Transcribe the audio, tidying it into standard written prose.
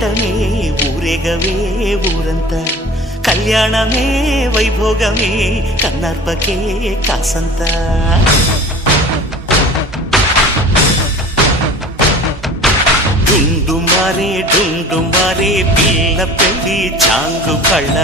జంటనే ఊరేగవే ఊరంతా కళ్యాణమే వైభోగమే కన్నార్పకే కాసంతా డుండు మారే పిల్ల పెళ్ళి చాంగు కళ్ళ